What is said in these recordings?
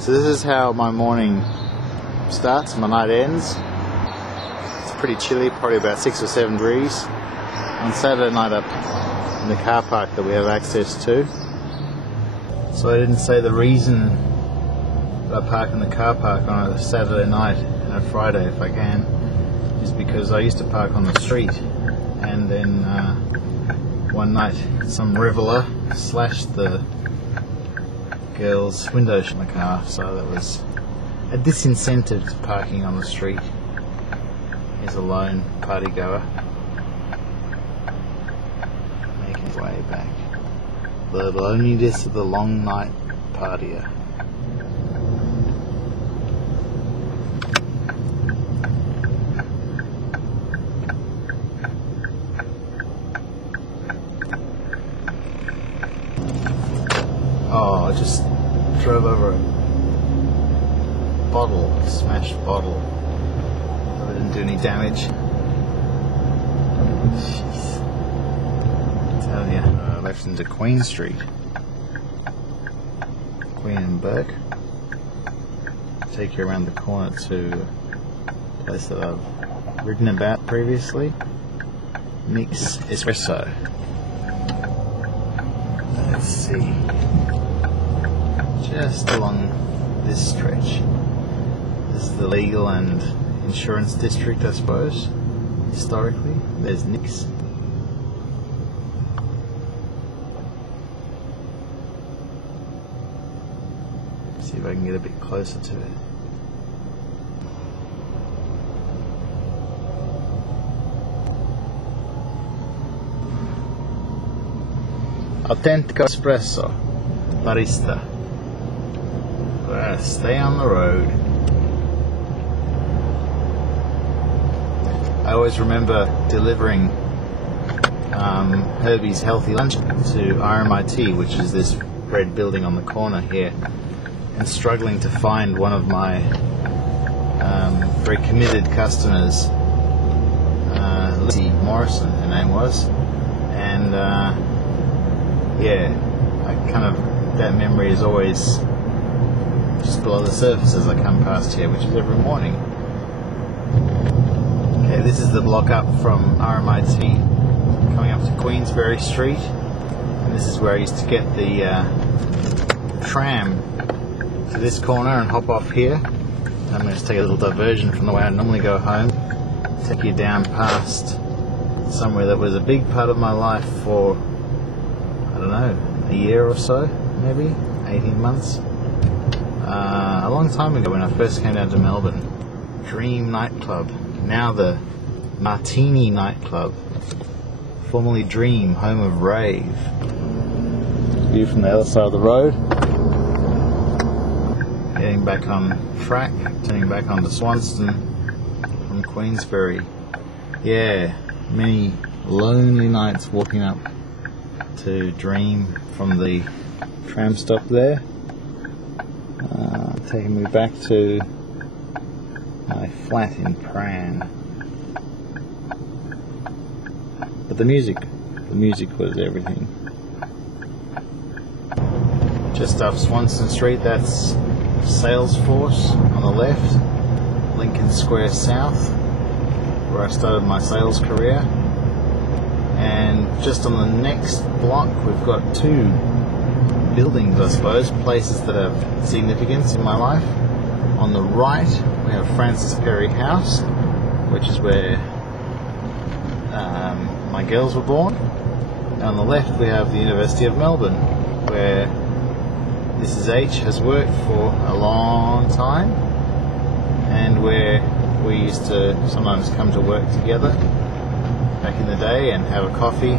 So this is how my morning starts, my night ends. It's pretty chilly, probably about 6 or 7 degrees. On Saturday night up in the car park that we have access to. So I didn't say the reason that I park in the car park on a Saturday night and a Friday if I can, is because I used to park on the street, and then one night some reveller slashed the girl's windows in the car, so that was a disincentive to parking on the street. Here's a lone party goer making his way back. The loneliness of the long night partier. Oh, I just drove over a bottle, a smashed bottle. I didn't do any damage. Jeez. I tell ya. Left into Queen Street. Queen and Burke. Take you around the corner to a place that I've written about previously. Nick's Espresso. Let's see. Just along this stretch. This is the legal and insurance district, I suppose, historically. There's Nick's. See if I can get a bit closer to it. Autentico Espresso. Barista. Stay on the road. I always remember delivering Herbie's Healthy Lunch to RMIT, which is this red building on the corner here, and struggling to find one of my very committed customers, Lizzie Morrison, her name was, and yeah, I kind of, that memory is always just below the surface as I come past here, which is every morning. Okay, this is the block up from RMIT, coming up to Queensberry Street, and this is where I used to get the tram to this corner and hop off here. I'm going to take a little diversion from the way I normally go home, take you down past somewhere that was a big part of my life for, I don't know, a year or so, maybe 18 months. A long time ago when I first came down to Melbourne. Dream nightclub, now the Martini nightclub, formerly Dream, home of rave. View from the other side of the road. Getting back on track, turning back onto Swanston from Queensberry. Yeah, many lonely nights walking up to Dream from the tram stop there. Taking me back to my flat in Prahran. But the music was everything. Just off Swanston Street, that's Salesforce on the left, Lincoln Square South, where I started my sales career. And just on the next block, we've got two buildings, I suppose, places that have significance in my life. On the right we have Francis Perry House, which is where my girls were born. And on the left we have the University of Melbourne, where Mrs. H has worked for a long time, and where we used to sometimes come to work together back in the day and have a coffee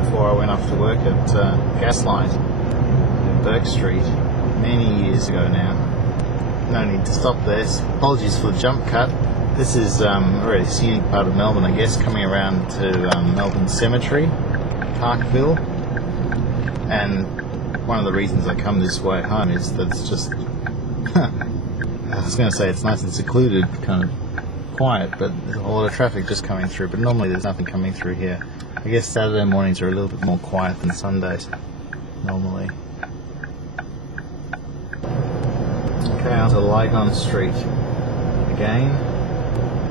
before I went off to work at Gaslight in Burke Street many years ago now. No need to stop there. Apologies for the jump cut. This is a very scenic part of Melbourne, I guess, coming around to Melbourne Cemetery, Parkville. And one of the reasons I come this way home is that it's just I was going to say it's nice and secluded, kind of quiet, but there's a lot of traffic just coming through, but normally there's nothing coming through here. I guess Saturday mornings are a little bit more quiet than Sundays normally. Okay, onto Lygon Street. Again,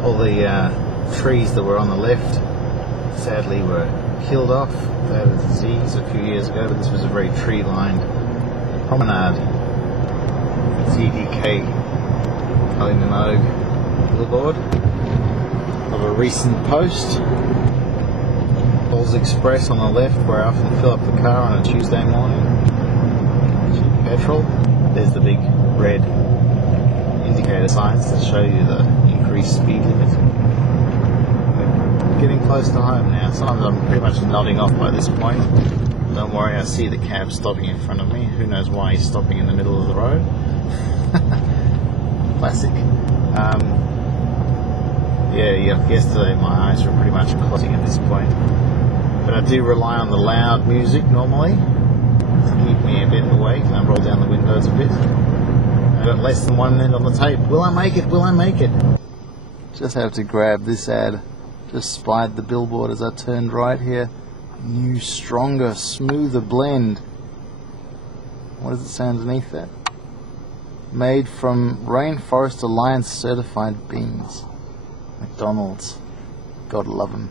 all the trees that were on the left sadly were killed off. They had a disease a few years ago, but this was a very tree-lined promenade. TDK Kylie Minogue billboard of a recent post. Coles Express on the left, where I often fill up the car on a Tuesday morning. Cheap petrol. There's the big red indicator signs that show you the increased speed limit. We're getting close to home now. Sometimes I'm pretty much nodding off by this point. Don't worry, I see the cab stopping in front of me. Who knows why he's stopping in the middle of the road? Classic. Yesterday my eyes were pretty much closing at this point. But I do rely on the loud music normally to keep me a bit awake, and I roll down the windows a bit. I've got less than 1 minute on the tape. Will I make it? Will I make it? Just have to grab this ad. Just spied the billboard as I turned right here. New, stronger, smoother blend. What does it say underneath that? Made from Rainforest Alliance certified beans. McDonald's. God love 'em.